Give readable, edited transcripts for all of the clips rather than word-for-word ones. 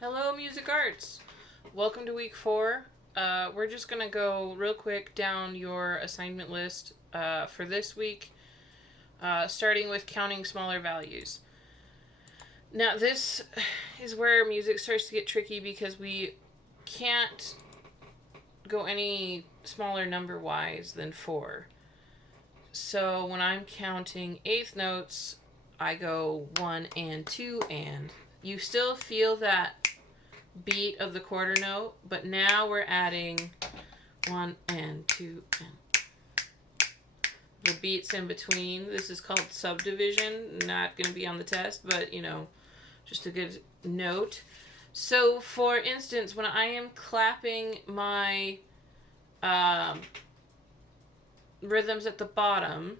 Hello, Music Arts. Welcome to week 4. We're just going to go real quick down your assignment list for this week, starting with counting smaller values. Now, this is where music starts to get tricky because we can't go any smaller number-wise than 4. So when I'm counting eighth notes, I go 1 and 2 and. You still feel that beat of the quarter note, but now we're adding 1 and 2 and the beats in between. This is called subdivision. Not going to be on the test, but just a good note. So for instance, when I am clapping my rhythms at the bottom,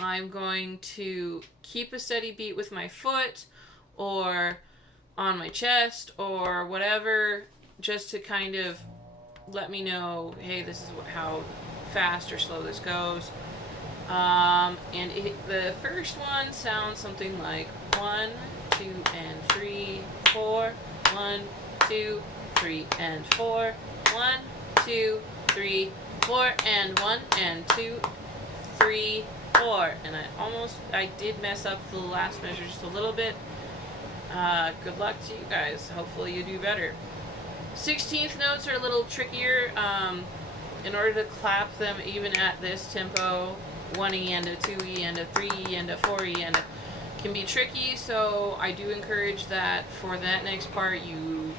I'm going to keep a steady beat with my foot or on my chest or whatever, just to kind of let me know, hey, this is how fast or slow this goes. The first one sounds something like 1, 2, and 3, 4. 1, 2, 3, and 4. 1, 2, 3, 4, and 1, and 2, 3, 4. And I did mess up the last measure just a little bit. Good luck to you guys. Hopefully you do better. 16th notes are a little trickier. In order to clap them even at this tempo, 1E and a 2E and a 3E and a 4E and can be tricky, so I do encourage that for that next part you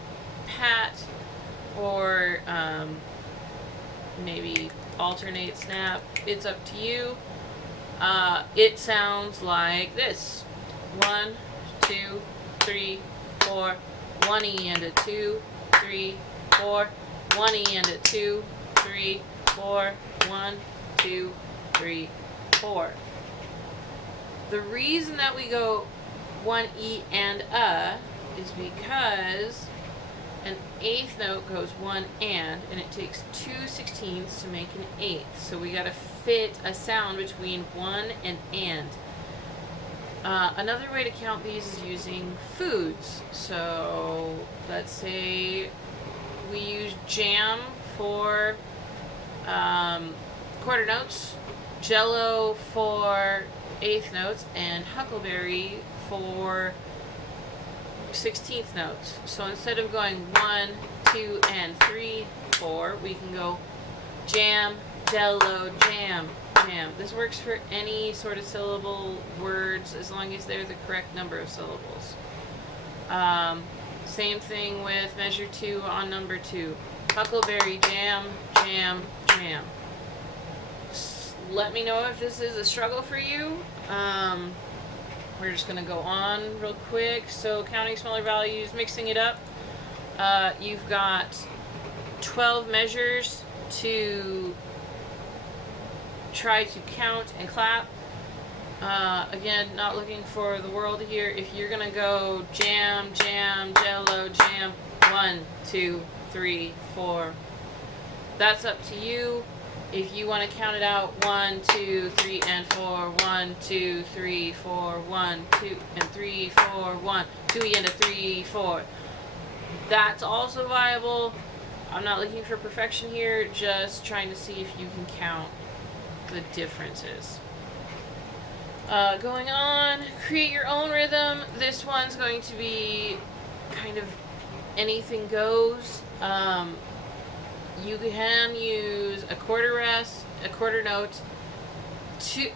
pat or maybe alternate snap. It's up to you. It sounds like this. 1, 2, 3, 4, 1E and a 2, 3, 4, 1E and a 2, 3, 4, 1, 2, 3, 4. The reason that we go 1E and a is because an eighth note goes 1 and it takes 2/16 to make an eighth. So we gotta fit a sound between 1 and. Another way to count these is using foods. So let's say we use jam for quarter notes, jello for eighth notes, and huckleberry for 16th notes. So instead of going 1, 2, and 3, 4, we can go jam, jello, jam, jam. This works for any sort of syllable words as long as they're the correct number of syllables. Same thing with measure 2 on number 2. Huckleberry, jam, jam, jam. Let me know if this is a struggle for you. We're just going to go on real quick. So counting smaller values, mixing it up. You've got 12 measures to try to count and clap. Again, not looking for the world here. If you're going to go jam, jam, jello, jam, 1, 2, 3, 4, that's up to you. If you want to count it out, 1, 2, 3, and 4, 1, 2, 3, 4, 1, 2, and 3, 4, 1, 2 and a 3, 4. That's also viable. I'm not looking for perfection here, just trying to see if you can count the differences. Going on, create your own rhythm. This one's going to be kind of anything goes. You can use a quarter rest, a quarter note,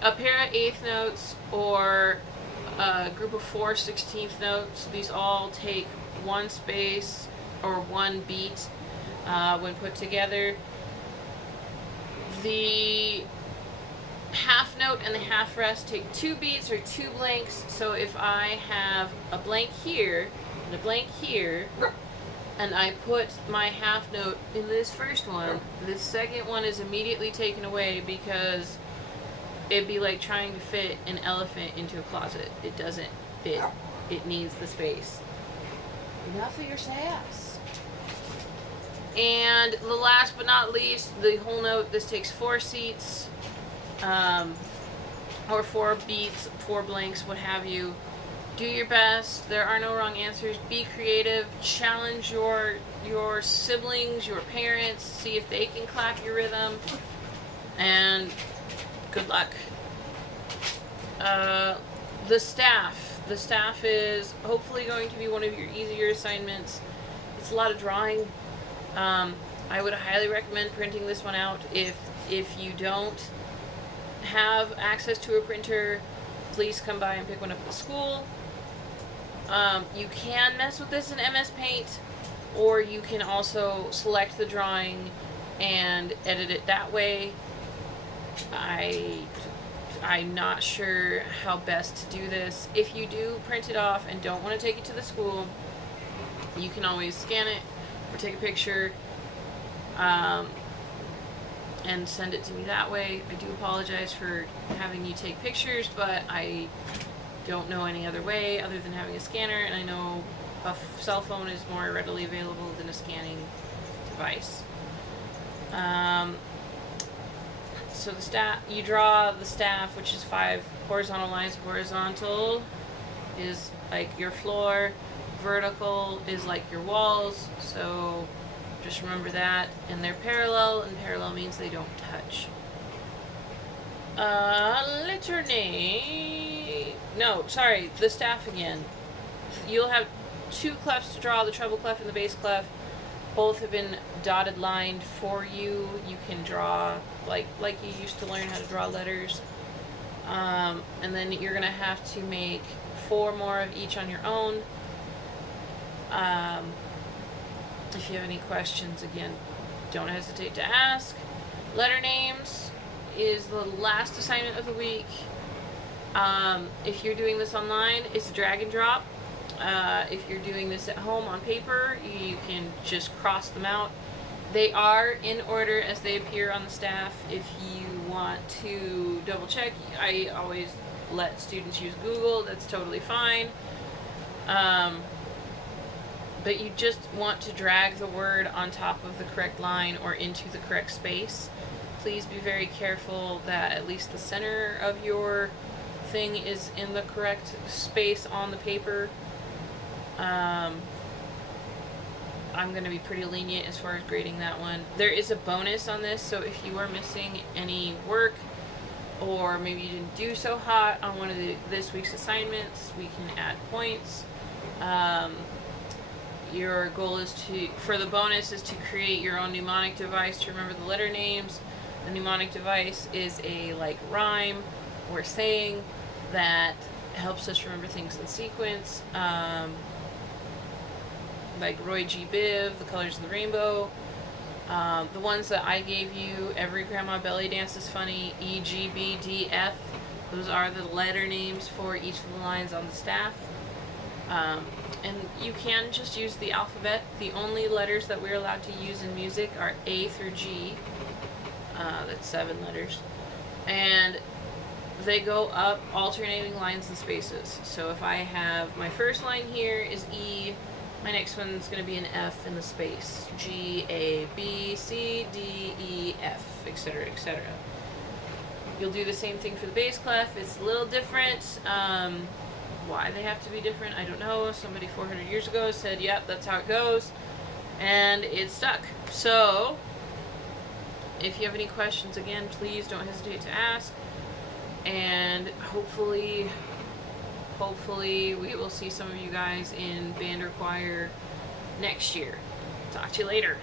a pair of eighth notes, or a group of 4 16th notes. These all take one space or one beat when put together. The half note and the half rest take 2 beats or 2 blanks. So if I have a blank here and a blank here, and I put my half note in this first one, this second one is immediately taken away because it'd be like trying to fit an elephant into a closet. It doesn't fit. It needs the space. Enough of your sass. And the last but not least, the whole note. This takes 4 seats, or 4 beats, 4 blanks, what have you. Do your best. There are no wrong answers. Be creative. Challenge your siblings, your parents. See if they can clap your rhythm. And good luck. The staff. The staff is hopefully going to be one of your easier assignments. It's a lot of drawing. I would highly recommend printing this one out. If you don't have access to a printer, please come by and pick one up at the school. You can mess with this in MS Paint, or you can also select the drawing and edit it that way. I'm not sure how best to do this. If you do print it off and don't want to take it to the school, you can always scan it or take a picture and send it to me that way. I do apologize for having you take pictures, but I don't know any other way other than having a scanner, and I know a cell phone is more readily available than a scanning device. So you draw the staff, which is 5 horizontal lines. Horizontal is like your floor, vertical is like your walls, so just remember that. And they're parallel, and parallel means they don't touch. Letter name. No, sorry, the staff again. You'll have 2 clefs to draw, the treble clef and the bass clef. Both have been dotted lined for you. You can draw like you used to learn how to draw letters. And then you're going to have to make 4 more of each on your own. If you have any questions, again, don't hesitate to ask. Letter names is the last assignment of the week. If you're doing this online, it's a drag and drop. If you're doing this at home on paper, you can just cross them out. They are in order as they appear on the staff. If you want to double check, I always let students use Google. That's totally fine. But you just want to drag the word on top of the correct line or into the correct space. Please be very careful that at least the center of your thing is in the correct space on the paper. I'm going to be pretty lenient as far as grading that one. There is a bonus on this, so if you are missing any work, or maybe you didn't do so hot on one of this week's assignments, we can add points. Your goal is for the bonus is to create your own mnemonic device to remember the letter names. The mnemonic device is a rhyme or saying that helps us remember things in sequence. Like Roy G. Biv, The Colors of the Rainbow. The ones that I gave you, Every Grandma Belly Dance is Funny, E, G, B, D, F. Those are the letter names for each of the lines on the staff. And you can just use the alphabet. The only letters that we're allowed to use in music are A through G. That's 7 letters. And they go up alternating lines and spaces. So if I have my first line here is E, my next one's going to be an F in the space. G, A, B, C, D, E, F, etc., etc. You'll do the same thing for the bass clef. It's a little different. Why they have to be different, I don't know. Somebody 400 years ago said, yep, that's how it goes. And it stuck. So, if you have any questions, again, please don't hesitate to ask. And hopefully we will see some of you guys in band or choir next year. Talk to you later.